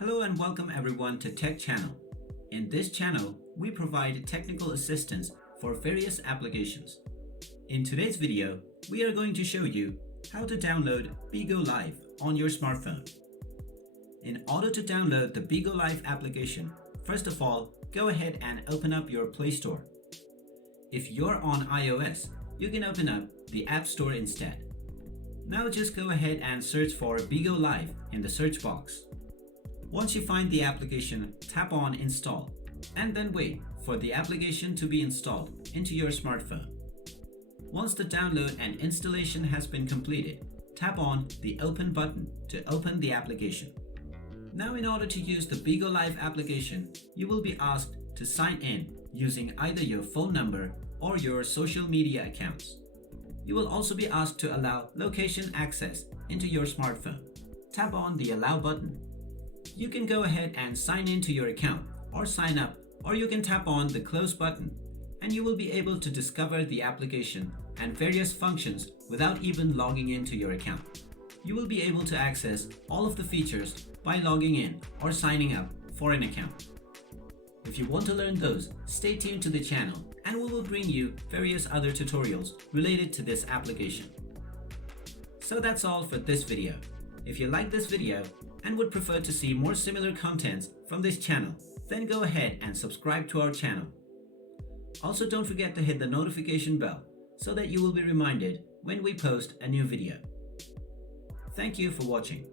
Hello and welcome everyone to Tech Channel. In this channel, we provide technical assistance for various applications. In today's video, we are going to show you how to download Bigo Live on your smartphone. In order to download the Bigo Live application, first of all, go ahead and open up your Play Store. If you're on iOS, you can open up the App Store instead. Now just go ahead and search for Bigo Live in the search box. Once you find the application, tap on Install and then wait for the application to be installed into your smartphone. Once the download and installation has been completed, tap on the Open button to open the application. Now in order to use the Bigo Live application, you will be asked to sign in using either your phone number or your social media accounts. You will also be asked to allow location access into your smartphone. Tap on the Allow button. You can go ahead and sign into your account or sign up, or you can tap on the Close button and you will be able to discover the application and various functions without even logging into your account. You will be able to access all of the features by logging in or signing up for an account. If you want to learn those, stay tuned to the channel and we will bring you various other tutorials related to this application. So that's all for this video. If you like this video and would prefer to see more similar contents from this channel, then go ahead and subscribe to our channel. Also, don't forget to hit the notification bell so that you will be reminded when we post a new video. Thank you for watching.